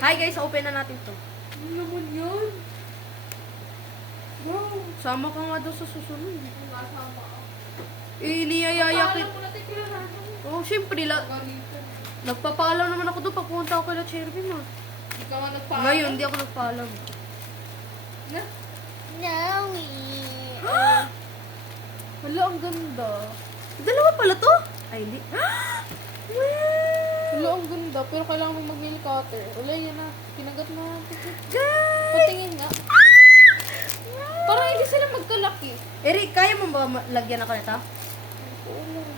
Hi guys, open na natin to. Ano naman yun? Bro. Sama ka nga doon sa susunod. Nasama ako. Niyayaya Paalam kita. mo natin kilala mo. Oh, syempre, Ganito. nagpapaalam naman ako doon pag pumunta ako kay Chervin ah. Hindi ka nga nagpaalam. Ngayon, hindi ako nagpaalam. Na? Hala, ang ganda. Dalawa pala to? Ay, hindi. Wow! Wala, ang ganda. Pero kailangan mo mag-nail cutter. Wala, yan na. Kinagat na. Guys! Patingin nga. Parang hindi sila magkalaki. Eric, kaya mo ba lagyan ako nito? Oo lang.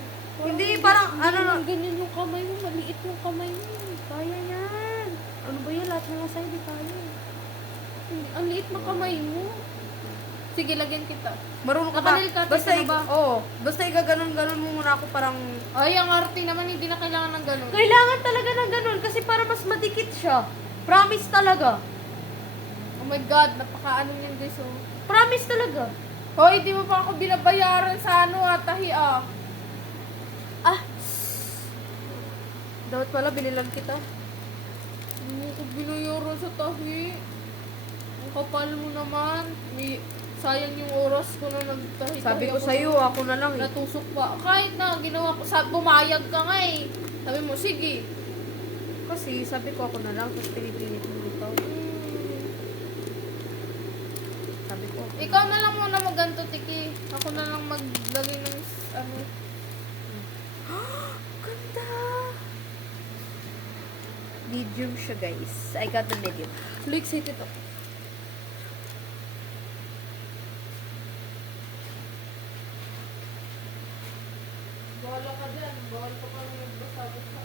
Hindi, parang ano na. Ganyan yung kamay mo. Maliit yung kamay mo. Kaya yan. Ano ba yan? Lahat ng sa'yo, di kaya. Ang liit ng kamay mo. Sige, lagyan kita. Marunong ka ba? Nakanil ka, Basta, tita na ba? Oo. Basta igaganon-ganon mo muna ako parang... Ay, ang arte naman. Hindi na kailangan ng ganun. Kailangan talaga ng ganon kasi para mas madikit siya. Promise talaga. Oh my God. Napakaano niyan guys. Oh. Promise talaga. Hoy, di mo pa ako binabayaran sa ano tahi ah. Ah! Dapat pala binilan kita. Hindi mo ko binayaran sa tahi. Ang kapal mo naman. Sayang yung oras ko na nagtahi. Sabi ko sa'yo, ako na lang eh. Natusok pa. Kahit na, ginawa ko. Pumayag ka nga eh. Sabi mo, sige. Kasi sabi ko ako na lang, tapos pinipilit mo ito. Sabi ko. Ikaw na lang muna maganto, Tiki. Ako na lang maglagay ng ano. Ganda! Medium siya guys. I got the medium. Look, sit ito. Bahala ka dyan. Bawal ka pang magbasa-basa.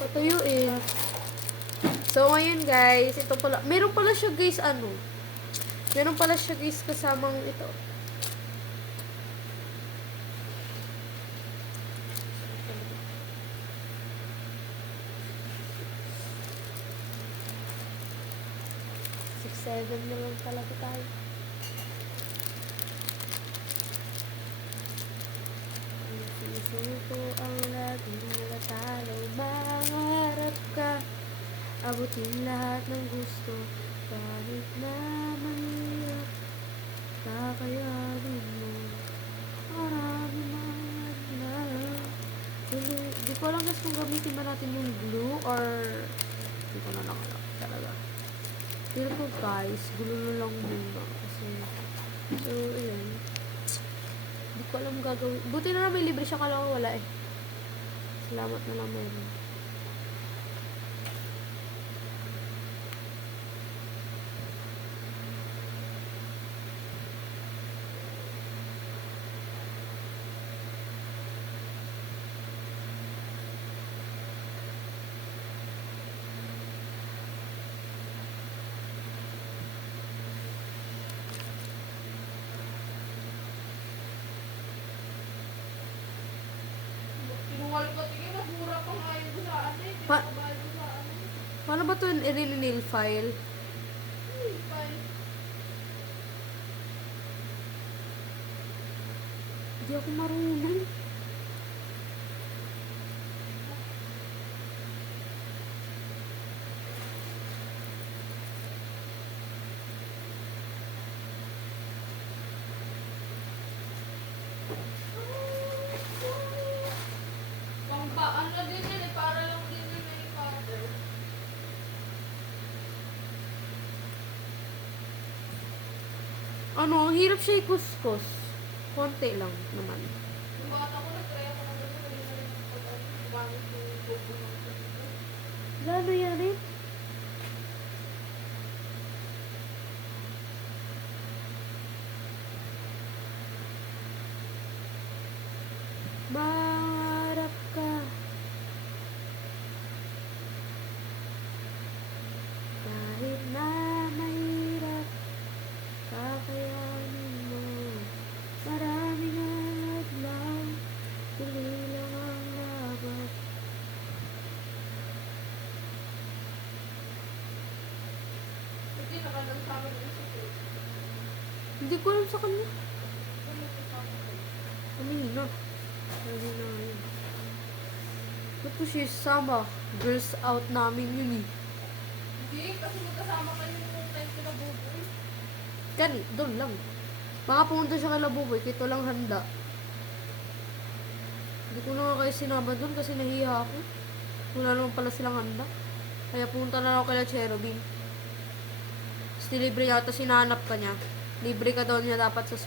Patuyuin. So, ngayon guys, ito pala. Meron pala siya guys, ano. Meron pala siya guys kasamang ito. Six, 7 na lang talaga tayo. Sisipo ang laging natalo. Mangarap ka, abutin lahat ng gusto. Kahit na mahirap, kakayanin mo. Marami man na. Di ko alam kung gamitin ba natin yung glue or di ko na lang alam talaga. Pero ko guys, glue na lang muna kasi so, yun. Di ko alam gagawin. Buti na lang may libre siya, kala ko wala eh. Salamat na lang meron. Tinungal ko, Tiki. Mas mura pa nga yun sa atin. Pa- Pinakabayad mo sa atin. Paano ba ito i-nail file? Fine. Hindi ako marunong. Ano din yun eh, para lang din yun yung cutter. Ano, ang hirap siya ikuskus. Konti lang naman. Yung bata ko, nag-try ako ng ganun, hindi na rin ako gamit yung buko ng cutter. Lalo yan eh. Mangarap ka. Kahit na mahirap, kakayanin mo. Maraming adlaw, tuloy lang ang laban. Hindi naman sa amin yung sakit. Hindi ko alam sa kanya. Ano yung sa amin? Aminin na. Aminin na yun. Ba't ko siya sama? Girls out namin yun eh. Hindi, kasi magkasama kayo nung time ko na buboy. Kan, doon lang. Baka pumunta siya kay Labuboy, kahit walang handa. Hindi ko na nga kayo sinama doon kasi nahiya ako. Wala naman pala silang handa. Kaya pumunta na ako kay Cherubim. Tapos nilibre niya, tapos sinanap ka niya. Libre ka daw niya dapat sa